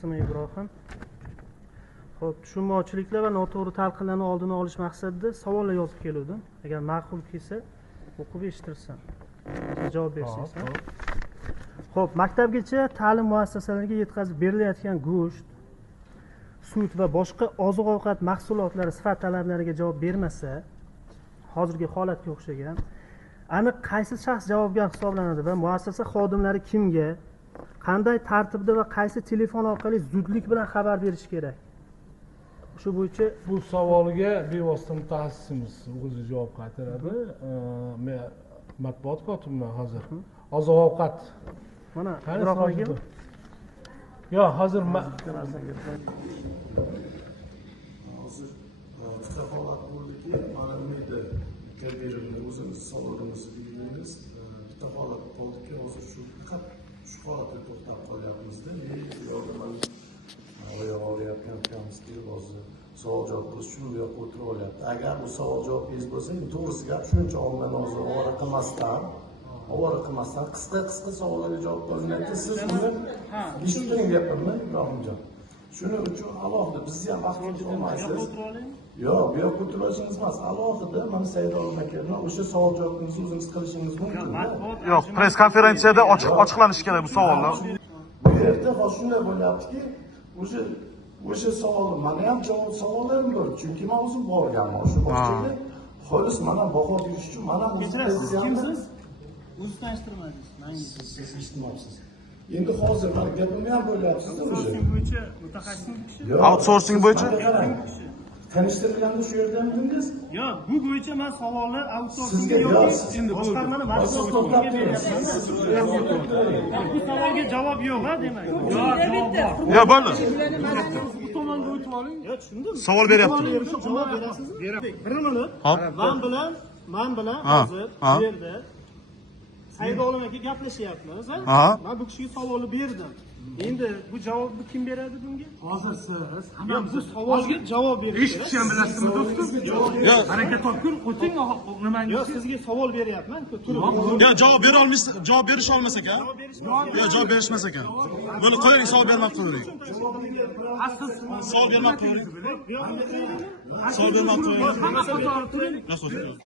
ismim Ibrohim. Xo'p, tushunmovchiliklar va noto'g'ri talqinlarning oldini olish maqsadida savollar yozib keluvdim. Agar ma'qul kelsa, o'qib eshittirsin. Javob bersangiz. Xo'p, maktabgacha ta'lim muassasalariga yetkazib berilayotgan go'sht, sut va boshqa oziq-ovqat mahsulotlari sifat talablariga javob bermasa, hozirgi holatga o'xshagan, aniq qaysi shaxs javobgar hisoblanadi va muassasa xodimlari kimga, qanday tartibda va qaysi telefon orqali zudlik bilan xabar berish kerak? Shu bo'yicha bu savolga bevosita mutaxassisimiz o'zi javob qaytaradi. Men matbuot kotibman hozir. Oziq-ovqat. Mana Ibrohim. Yo, hozir hozir bitta holat bo'ldiki, mana Umida Kabirovni o'zimiz savolimizni bildingiz. Bitta holat bo'ldiki, hozir shu faqat shu holatga to'xtab qolyapmizda. Oyoq olyapgan ekanmizki, hozir savol javob qilish uchun bu yoqqa o'tirib olyapti. Agar bu savol javobingiz bo'lsa, to'g'risi gap shuncha ommani hozir ovora qilmasdan qisqa savollarga javob bermayapti. Siz uni eshittiring gapimni, Ibrohimjon. Shuning uchun alohida bizni ham vaqtimiz olmaysiz. Yo'q, bu yoqqa o'tirib olishingiz emas. Alohida mana Saidolloh akadan o'sha savol javobingizni o'zingiz qilishingiz mumkin. Yo'q, press konferensiyada ochiqlanishi kerak bu savollar. Bu yerda hozir shunday bo'lyaptiki, o'sha savol, mana ham javob savollarim bor. Chunki men o'zim borganman shu bog'chaga. Xolis mana baho berish uchun mana kimsiz? O'zingiz tanishtirmadingiz. Siz eshitmayapsiz. Endi hozir mana gapimni ham bo'lyapsiz-da o'sha. Outsourcing bo'yicha mutaxassis kishi. Outsourcing bo'yicha? Tanishtirganda shu yerdan bildingiz? Yo'q, bu bo'yicha men savollar outsourcingga yo'q. Endi boshqarmani mas'uliga beryapman. Bu savolga javob yo'q-a, demak. Yo'q, javob bor. Yo'q, bo'ldi. Bu tomonga o'tib oling. Yo'q, tushundim. Savol beryapti. Javob berasizmi? Birini men bilan hozir bu yerda Saidolloh aka gaplashyapmiz. Men bu kishiga savolni berdim. Endi bu javobni kim beradi bunga? hozir siz Bu savolga javob berish. hech kishi ham bilasizmi, doktor? Yo'q. Harakat topgur, o'ting nimangiz? Yo'q, sizga savol beryapman. Turib. Yo'q, javob bera olmaysiz, javob berish olmas ekan. Yo'q, javob berishmas ekan. Buni qo'ying, savol bermab qo'ying. Savol bermab qo'ying. Savol bermab qo'ying.